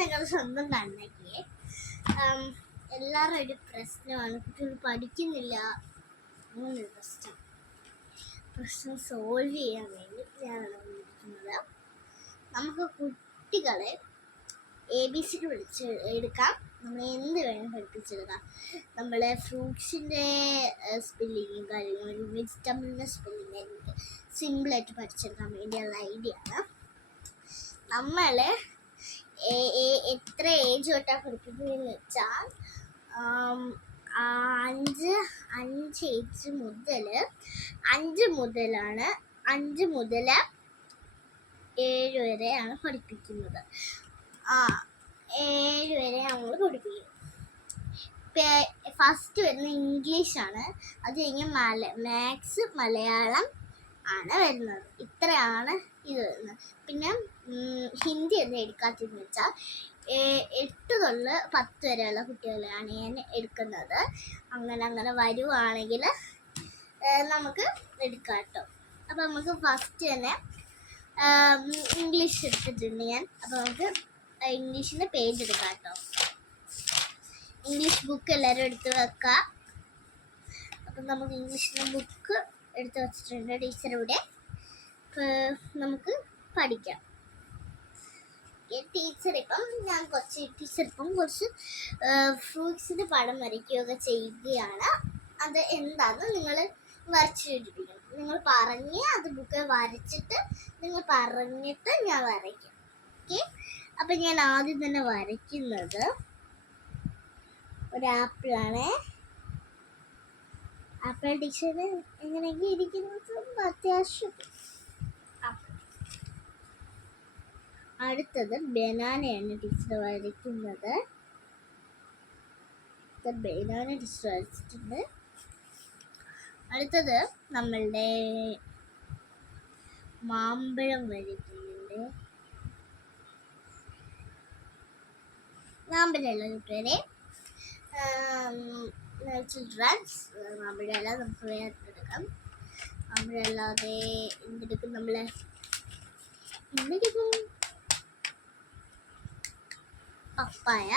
ഞങ്ങളുടെ സ്വന്തം കണ്ണകിയെ. എല്ലാവരും ഒരു പ്രശ്നമാണ്, കുട്ടികൾ പഠിക്കുന്നില്ല. അങ്ങനൊരു പ്രശ്നം സോൾവ് ചെയ്യാൻ വേണ്ടി ഞാനാണ് വന്നിരിക്കുന്നത്. നമുക്ക് കുട്ടികളെ ABC വിളിച്ച് എടുക്കാം. നമ്മൾ എന്ത് വേണം പഠിപ്പിച്ചെടുക്കാം. നമ്മളെ ഫ്രൂട്ട്സിൻ്റെ സ്പെല്ലിങ്ങും കാര്യങ്ങളും വെജിറ്റബിളിൻ്റെ സ്പെല്ലിങ് സിമ്പിളായിട്ട് പഠിച്ചെടുക്കാൻ വേണ്ടിയുള്ള ഐഡിയ ആണ്. നമ്മൾ എത്ര ഏജ് തൊട്ടാണ് പഠിപ്പിക്കുന്നതെന്ന് വെച്ചാൽ 5 ഏജ് മുതൽ 5 മുതൽ 7 വരെയാണ് പഠിപ്പിക്കുന്നത്. 7 വരെ നമ്മൾ പഠിപ്പിക്കും. ഫസ്റ്റ് വരുന്നത് ഇംഗ്ലീഷാണ്, അത് കഴിഞ്ഞ് മാത്സ് മലയാളം ആണ് വരുന്നത്. ഇത്രയാണ് ഇത് വരുന്നത്. പിന്നെ ഹിന്ദി എന്ന് എടുക്കാത്തതെന്ന് വെച്ചാൽ 8 തൊട്ട് 10 വരെയുള്ള കുട്ടികളെയാണ് ഞാൻ എടുക്കുന്നത്. അങ്ങനെ വരുവാണെങ്കിൽ നമുക്ക് എടുക്കാം കേട്ടോ. അപ്പോൾ നമുക്ക് ഫസ്റ്റ് തന്നെ ഇംഗ്ലീഷ് എടുത്തിട്ടുണ്ട് ഞാൻ. അപ്പോൾ നമുക്ക് ഇംഗ്ലീഷിൻ്റെ പേജ് എടുക്കാം കേട്ടോ. ഇംഗ്ലീഷ് ബുക്ക് എല്ലാവരും എടുത്ത് വെക്കാം. അപ്പം നമുക്ക് ഇംഗ്ലീഷിൻ്റെ ബുക്ക് എടുത്ത് വെച്ചിട്ടുണ്ട് ടീച്ചർ ഇവിടെ. നമുക്ക് പഠിക്കാം. ടീച്ചർ ഇപ്പം കുറച്ച് ഫ്രൂട്ട്സിൻ്റെ പടം വരയ്ക്കുകയൊക്കെ ചെയ്യുകയാണ്. അത് എന്താണെന്ന് നിങ്ങൾ വരച്ചിട്ടിരിക്കണം. നിങ്ങൾ പറഞ്ഞ് അത് ബുക്ക് വരച്ചിട്ട് നിങ്ങൾ പറഞ്ഞിട്ട് ഞാൻ വരയ്ക്കാം. ഓക്കെ, അപ്പം ഞാൻ ആദ്യം തന്നെ വരയ്ക്കുന്നത് ഒരു ആപ്പിളാണ്. ആപ്പിൾ ടീച്ചർ എങ്ങനെയെങ്കിലും ഇരിക്കുന്നത് അത്യാവശ്യം. അടുത്തത് ബനാനയാണ് ടീച്ചർ വരയ്ക്കുന്നത്. ബനാന ടീച്ചർ വരച്ചിട്ടുണ്ട്. അടുത്തത് നമ്മളുടെ മാമ്പഴം വരയ്ക്കുന്നുണ്ട്. മാമ്പഴമുള്ള കൂട്ടുകാരെ, ചിൽഡ്രൻസ് മാമ്പഴമല്ല, നമുക്ക് വേറെ എടുക്കാം. മാമ്പഴമല്ലാതെ എന്തെടുക്കും? എന്തെടുക്കും? പപ്പായ.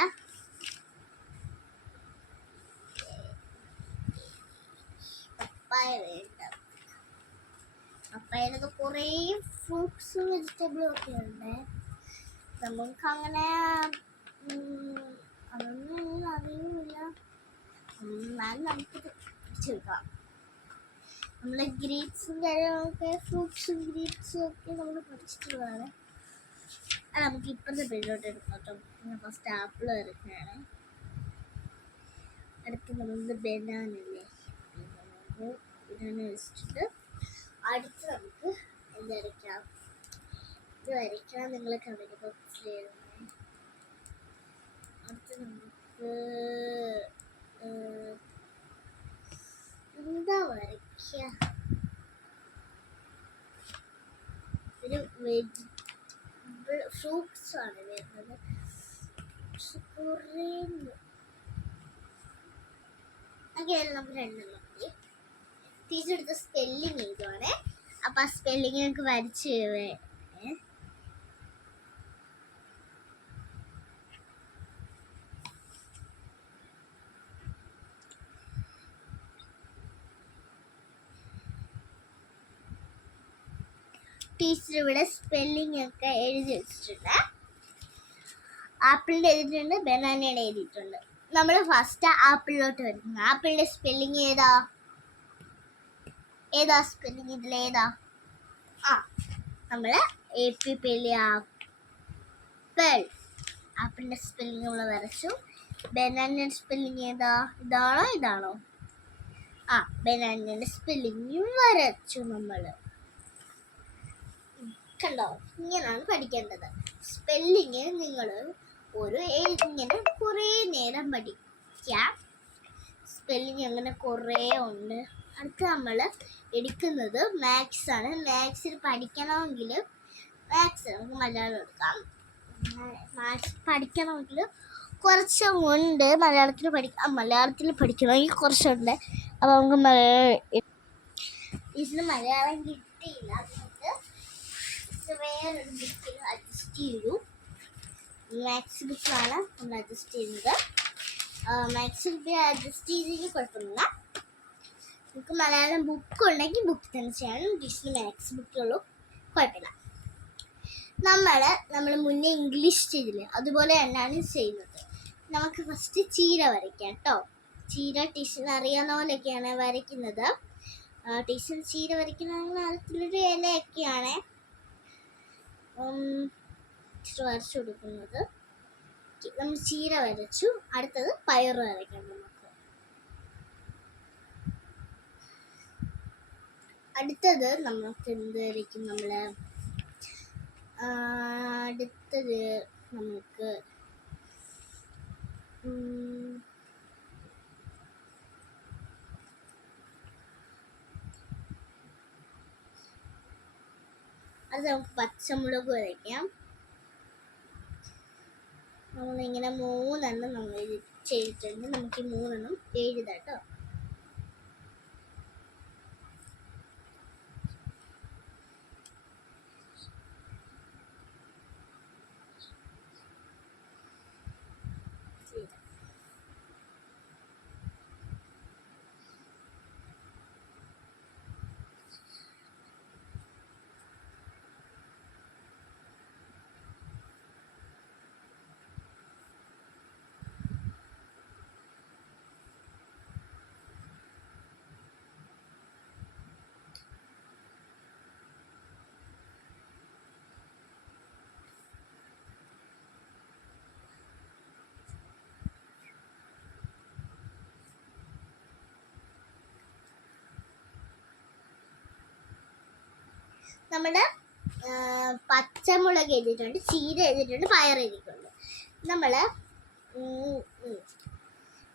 പപ്പായ വേണ്ട. പപ്പായയിലൊക്കെ കുറേ ഫ്രൂട്ട്സും വെജിറ്റബിളും ഒക്കെ ഉണ്ട്. നമുക്കങ്ങനെ അതൊന്നും അറിയുന്നില്ല. എന്നാലും നമുക്കിത് പഠിച്ചെടുക്കാം. നമ്മൾ ഗ്രേപ്സും കാര്യങ്ങളൊക്കെ ഫ്രൂട്ട്സും ഗ്രേപ്സും ഒക്കെ നമ്മൾ പഠിച്ചിട്ടുള്ളതാണ്. അത് നമുക്ക് ഇപ്പോഴത്തെ പേരിലോട്ട് എടുക്കാം കേട്ടോ. ഞാൻ ഫസ്റ്റ് ആപ്പിൾ വരയ്ക്കുകയാണ്. അടുത്ത് നമുക്ക് ബനാനല്ലേ, ബനാന വെച്ചിട്ടുണ്ട്. അടുത്ത് നമുക്ക് എന്ത് വരയ്ക്കാം? ഇത് വരയ്ക്കാം. നിങ്ങൾ കമൻറ്റ് ബോക്സിൽ എഴുതണേ. അടുത്ത് നമുക്ക് എന്താ വരയ്ക്കുക? ഒരു ഫ്രൂട്ട്സ് ആണ് വരുന്നത്. കുറേ അങ്ങനെയല്ല, നമുക്ക് 2 മതി. ടീച്ചർ എടുത്ത സ്പെല്ലിങ് എഴുതുവാണേ. അപ്പം ആ സ്പെല്ലിങ് നമുക്ക് വരച്ച് ടീച്ചർ ഇവിടെ സ്പെല്ലിംഗ് ഒക്കെ എഴുതി വെച്ചിട്ടുണ്ട്. ആപ്പിളിൻ്റെ എഴുതിയിട്ടുണ്ട്, ബനാനയുടെ എഴുതിയിട്ടുണ്ട്. നമ്മൾ ഫസ്റ്റ് ആപ്പിളിലോട്ട് വരുന്നത്. ആപ്പിളിൻ്റെ സ്പെല്ലിംഗ് ഏതാ സ്പെല്ലിംഗ്? ഇതിലേതാ? നമ്മൾ APPL ആപ്പിൾ. ആപ്പിളിൻ്റെ സ്പെല്ലിംഗ് നമ്മൾ വരച്ചു. ബനാനയുടെ സ്പെല്ലിംഗ് ഏതാ? ഇതാണോ? ബനാനയുടെ സ്പെല്ലിംഗും വരച്ചു നമ്മൾ. കണ്ടോ? ഇങ്ങനെയാണ് പഠിക്കേണ്ടത്. സ്പെല്ലിങ് നിങ്ങൾ ഇങ്ങനെ കുറേ നേരം പഠിക്കാം. സ്പെല്ലിങ് അങ്ങനെ കുറേ ഉണ്ട്. അടുത്ത് നമ്മൾ എടുക്കുന്നത് മാത്സ് ആണ്. മാത്സിൽ പഠിക്കണമെങ്കിൽ നമുക്ക് മലയാളം എടുക്കാം. മാത്സ് പഠിക്കണമെങ്കിൽ കുറച്ചുണ്ട്. മലയാളത്തിൽ പഠിക്കണമെങ്കിൽ കുറച്ചുണ്ട്. അപ്പോൾ നമുക്ക് ഇതിന് മലയാളം കിട്ടിയില്ല. വേറൊരു ബുക്കിൽ അഡ്ജസ്റ്റ് ചെയ്തു. മാത്സ് ബുക്കിലാണ് നമ്മൾ അഡ്ജസ്റ്റ് ചെയ്യുന്നത്. മാത്സ് ബുക്കിൽ അഡ്ജസ്റ്റ് ചെയ്തെങ്കിൽ കുഴപ്പമില്ല. നമുക്ക് മലയാളം ബുക്ക് ഉണ്ടെങ്കിൽ ബുക്ക് തന്നെ ചെയ്യണം. ടീച്ചറിന് മാത്സ് ബുക്കുള്ളൂ, കുഴപ്പമില്ല. നമ്മൾ മുന്നേ ഇംഗ്ലീഷ് ചെയ്തില്ലേ, അതുപോലെ തന്നെയാണ് ചെയ്യുന്നത്. നമുക്ക് ഫസ്റ്റ് ചീര വരയ്ക്കാം കേട്ടോ. ചീര ടീച്ചറിന് അറിയാവുന്ന പോലെയൊക്കെയാണ് വരയ്ക്കുന്നത്. ടീച്ചർ ചീര വരയ്ക്കുന്ന തരത്തിലൊരു ഇലയൊക്കെയാണ് ടീച്ചർ വരച്ചു കൊടുക്കുന്നത്. നമ്മൾ ചീര വരച്ചു. അടുത്തത് പയർ വരയ്ക്കാം നമുക്ക്. അടുത്തത് നമുക്ക് എന്ത് വരയ്ക്കും നമ്മൾ? അടുത്തത് നമുക്ക് അത് നമുക്ക് പച്ചമുളക് വരയ്ക്കാം. നമ്മളിങ്ങനെ 3 നമ്മൾ ചെയ്തിട്ടുണ്ട്. നമുക്ക് ഈ 3 എഴുതാം കേട്ടോ. നമ്മുടെ പച്ചമുളക് എഴുതിയിട്ടുണ്ട്, ചീര എഴുതിയിട്ടുണ്ട്, പയർ എഴുതിയിട്ടുണ്ട്. നമ്മൾ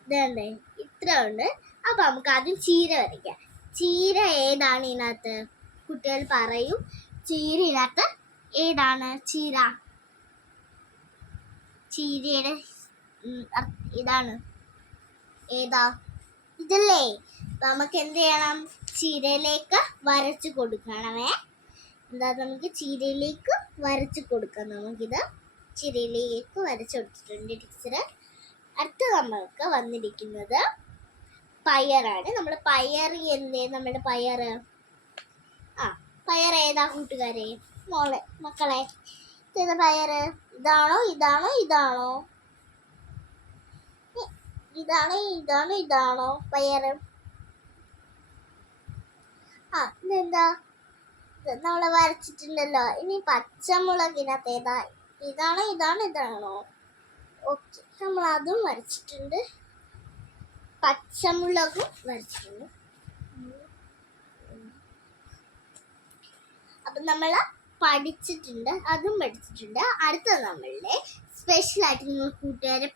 ഇതുണ്ട്, ഇത്ര ഉണ്ട്. അപ്പം നമുക്ക് ആദ്യം ചീര വരയ്ക്കാം. ചീര ഏതാണ് ഇതിനകത്ത്? കുട്ടികൾ പറയൂ, ചീര ഇതിനകത്ത് ഏതാണ്? ചീരയുടെ ഇതാണ് ഏതാ? ഇതല്ലേ? നമുക്ക് എന്ത് ചെയ്യണം? ചീരയിലേക്ക് വരച്ചു കൊടുക്കണമേ. നമുക്ക് ചീരയിലേക്ക് വരച്ചു കൊടുക്കാം. നമുക്കിത് ചീരയിലേക്ക് വരച്ചു കൊടുത്തിട്ടുണ്ട് ടീച്ചർ. അടുത്ത് നമ്മൾക്ക് വന്നിരിക്കുന്നത് പയറാണ്. നമ്മൾ പയർ നമ്മുടെ പയർ ഏതാ കൂട്ടുകാരെ? മക്കളെ ഇതേതാ പയർ? ഇതാണോ ഇതാണോ ഇതാണോ ഇതാണോ ഇതാണോ ഇതാണോ പയർ? ഇതെന്താ? നമ്മള് വരച്ചിട്ടുണ്ടല്ലോ. ഇനി പച്ചമുളകിനകത്ത് ഏതാ? ഇതാണോ ഇതാണോ? ഓക്കെ, നമ്മൾ അതും വരച്ചിട്ടുണ്ട്, പച്ചമുളകും വരച്ചിട്ടുണ്ട്. അപ്പം നമ്മൾ പഠിച്ചിട്ടുണ്ട്, അതും പഠിച്ചിട്ടുണ്ട്. അടുത്തത് നമ്മളുടെ സ്പെഷ്യലായിട്ട് നിങ്ങൾ കൂട്ടുകാരെ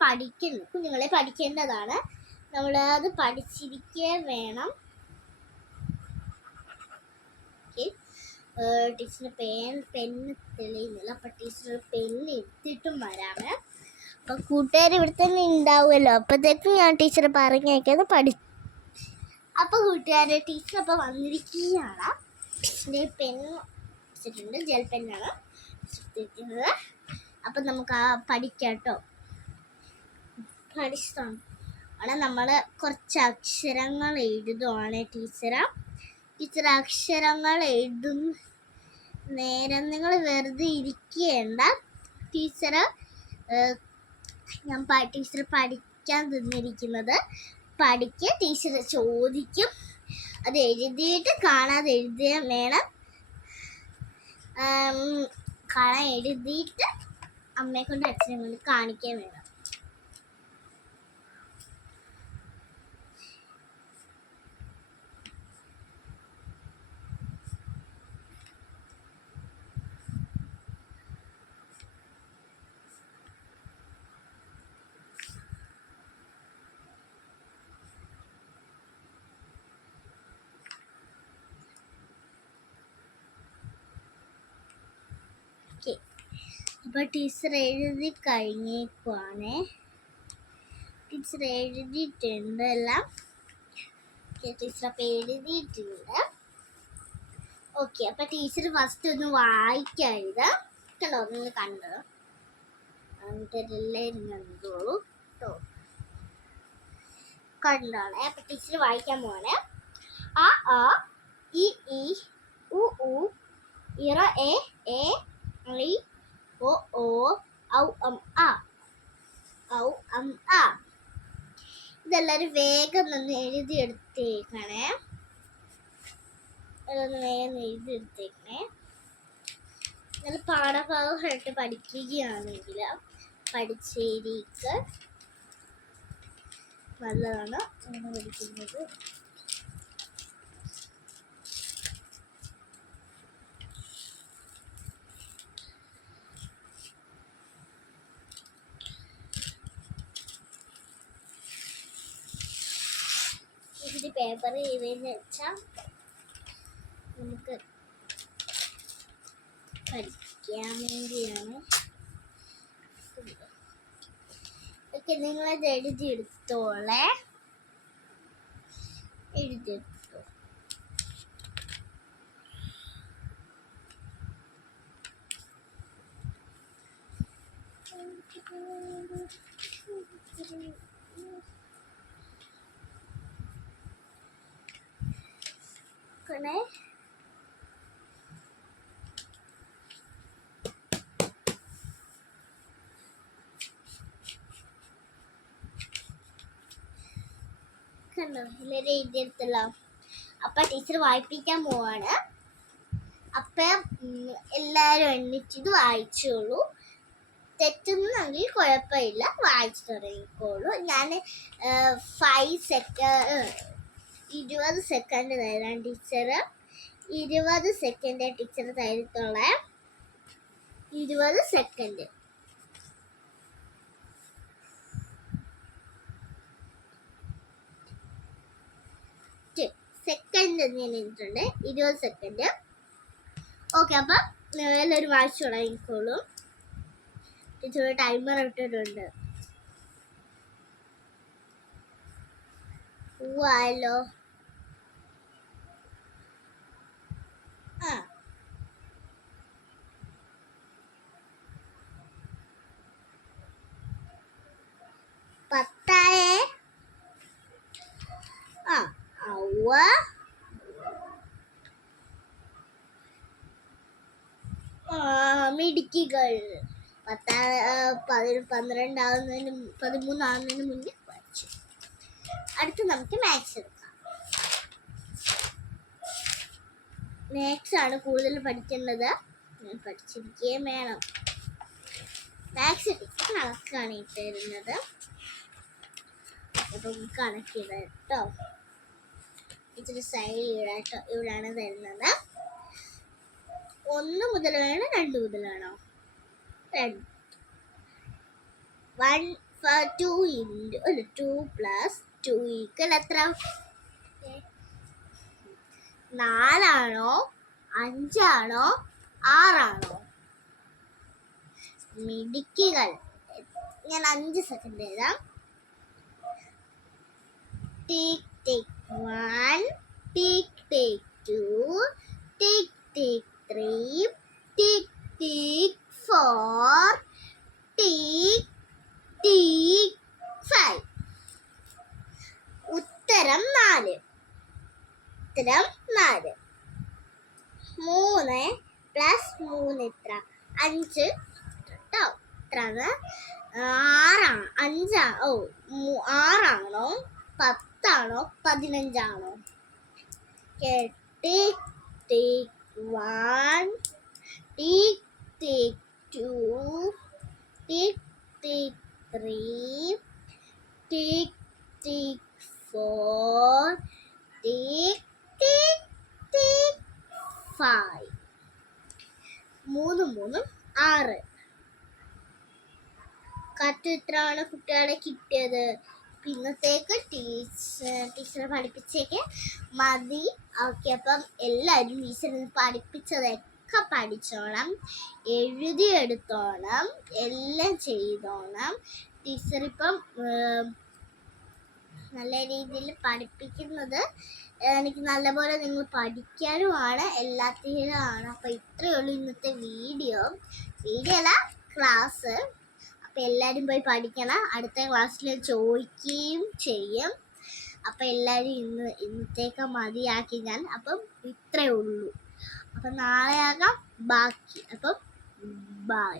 കുഞ്ഞുങ്ങളെ പഠിക്കേണ്ടതാണ്. നമ്മൾ അത് പഠിച്ചിരിക്കേ വേണം. ടീച്ചറിന് പെന്ന് തെളിയുന്നില്ല. അപ്പം ടീച്ചർ പെന്ന് എടുത്തിട്ടും വരാമേ. അപ്പം കൂട്ടുകാർ ഇവിടെ തന്നെ ഉണ്ടാവുമല്ലോ. അപ്പോഴത്തേക്കും ഞാൻ ടീച്ചർ പറഞ്ഞേക്കുന്നത് അപ്പം കൂട്ടുകാരെ ടീച്ചർ അപ്പം വന്നിരിക്കുകയാണ്. ടീച്ചറിൻ്റെ പെന്ന് വെച്ചിട്ടുണ്ട്, ജെൽ പെന്നാണ് എടുത്തിരിക്കുന്നത്. അപ്പം നമുക്ക് പഠിക്കാം കേട്ടോ. പഠിച്ചതാണ് അവിടെ നമ്മൾ കുറച്ച് അക്ഷരങ്ങൾ എഴുതുവാണ് ടീച്ചർ അക്ഷരങ്ങൾ എഴുതും നേരം നിങ്ങൾ വെറുതെ ഇരിക്കേണ്ട. ടീച്ചർ പഠിക്കാൻ തന്നിരിക്കുന്നത് ടീച്ചർ ചോദിക്കും. അത് എഴുതിയിട്ട് കാണാതെ എഴുതിയ വേണം. കാണാൻ എഴുതിയിട്ട് അമ്മയെ കൊണ്ട് അച്ഛനെ കൊണ്ട് കാണിക്കാൻ വേണം. അപ്പോൾ ടീച്ചർ എഴുതി കഴിഞ്ഞേക്കുവാണേ. ടീച്ചർ എഴുതിയിട്ടുണ്ട് എല്ലാം. ടീച്ചർ അപ്പം എഴുതിയിട്ടുണ്ട്. ഓക്കെ, അപ്പം ടീച്ചർ ഫസ്റ്റ് ഒന്ന് വായിക്കാം. ഇത് കണ്ടോ? നിങ്ങൾ കണ്ടോ? എല്ലാവരും കണ്ടോളൂ കേട്ടോ. കണ്ടാണ്. അപ്പം ടീച്ചർ വായിക്കാൻ പോവാണ്. അ ആ ഇ ഈ ഉ ഊ ഇറ എ ഐ ഒ ഓ ഔ ആ ഔ ആ. ഇതെല്ലാവരും വേഗം ഒന്ന് എഴുതിയെടുത്തേക്കണേ. അതൊന്ന് വേഗം എഴുതിയെടുത്തേക്കണേ. നല്ല പാഠഭാഗമായിട്ട് പഠിക്കുകയാണെങ്കിൽ പഠിച്ചേരിക്ക് നല്ലതാണ് അങ്ങനെ പഠിക്കുന്നത്. ഇതിൻ്റെ പേപ്പർ ഇവയെന്ന് വെച്ചാൽ നമുക്ക് പഠിക്കാൻ വേണ്ടിയാണ്. ഓക്കെ, നിങ്ങളത് എഴുതിയെടുത്തോളെ. എഴുതിയെടുത്തോ. കണേ കണ്ടോ, എല്ലാവരും എഴുതിയെടുത്തല്ലോ. അപ്പം ടീച്ചർ വായിപ്പിക്കാൻ പോവാണ്. അപ്പം എല്ലാവരും എണ്ണിച്ചത് വായിച്ചോളൂ. തെറ്റുന്നെങ്കിൽ കുഴപ്പമില്ല, വായിച്ചു തുടങ്ങിക്കോളൂ. ഞാൻ 20 സെക്കൻഡ് തരാം ടീച്ചർ. 20 സെക്കൻഡ് ടീച്ചർ തരത്തോളെ. 20 സെക്കൻഡ്. സെക്കൻഡ് ഞാൻ എഴുതിയിട്ടുണ്ട്. 20 സെക്കൻഡ്. ഓക്കെ, അപ്പം എല്ലാവരും വായിച്ചു തുടങ്ങിക്കോളൂ. ടീച്ചർ ടൈമർ ഇട്ടിട്ടുണ്ട്. പോവാലോ. ആ പത്തായേ. ആ ഔവ മിടുക്കികൾ. 12 ആവുന്നതിന് 13 ആവുന്നതിന് മുന്നേ പഠിച്ചു. അടുത്ത് നമുക്ക് മാത്സ് എടുക്കാം. മാത്സ് ആണ് കൂടുതൽ പഠിക്കേണ്ടത്. ഞാൻ പഠിച്ചിരിക്കുകയും വേണം. മാത്സ് കണക്കാണ് ഇട്ടിരുന്നത്. അപ്പം കണക്കിട കേട്ടോ. ഇച്ചിരി സൈഡ് ഇടാട്ടോ. ഇവിടെയാണ് തരുന്നത്. 1 മുതൽ വേണോ 2 മുതൽ വേണോ? 2. 2 പ്ലസ് 2 ഈക്വൽ എത്ര? 4 ആണോ 5 ആണോ 6 ആണോ? മിടുക്കികൾ. ഞാൻ 5 സെക്കൻഡ് എഴുതാം. ടിക് ടിക് 1, ടിക് ടിക് 2, ടിക് ടിക് 3, ടിക് ടിക് 4, ടിക് ടിക് 5. ഉത്തരം 4. ഉത്തരം 4. 3 പ്ലസ് 3 എത്ര? 5 കേട്ടോ. എത്രയാണ്? 6 ആണോ 10 ആണോ 15 ആണോ? ടിക് ടിക് 1, ടിക് ടിക് 2, ടിക് ടിക് 3, ടിക് ടിക് 4, ടിക് ടിക് ടിക് 5. 3 3 6. കറക്റ്റ് എത്രയാണ് കുട്ടികളെ കിട്ടിയത്? പിന്നത്തേക്ക് ടീച്ചർ പഠിപ്പിച്ചേക്ക് മതി. ഓക്കെ, അപ്പം എല്ലാവരും ടീച്ചർ പഠിപ്പിച്ചതൊക്കെ പഠിച്ചോണം, എഴുതിയെടുത്തോണം, എല്ലാം ചെയ്തോണം. ടീച്ചർ ഇപ്പം നല്ല രീതിയിൽ പഠിപ്പിക്കുന്നത് എനിക്ക് നല്ലപോലെ നിങ്ങൾ പഠിക്കാനുമാണ്, എല്ലാത്തിനുമാണ്. അപ്പോൾ ഇത്രയേ ഉള്ളൂ ഇന്നത്തെ വീഡിയോ അല്ല ക്ലാസ്. അപ്പം എല്ലാവരും പോയി പഠിക്കണം. അടുത്ത ക്ലാസ്സിൽ ചോദിക്കുകയും ചെയ്യും. അപ്പം എല്ലാവരും ഇന്നത്തേക്ക് മതിയാക്കി ഞാൻ. അപ്പം ഇത്രയേ ഉള്ളൂ. അപ്പം നാളെ ആകാം ബാക്കി. അപ്പം ബൈ.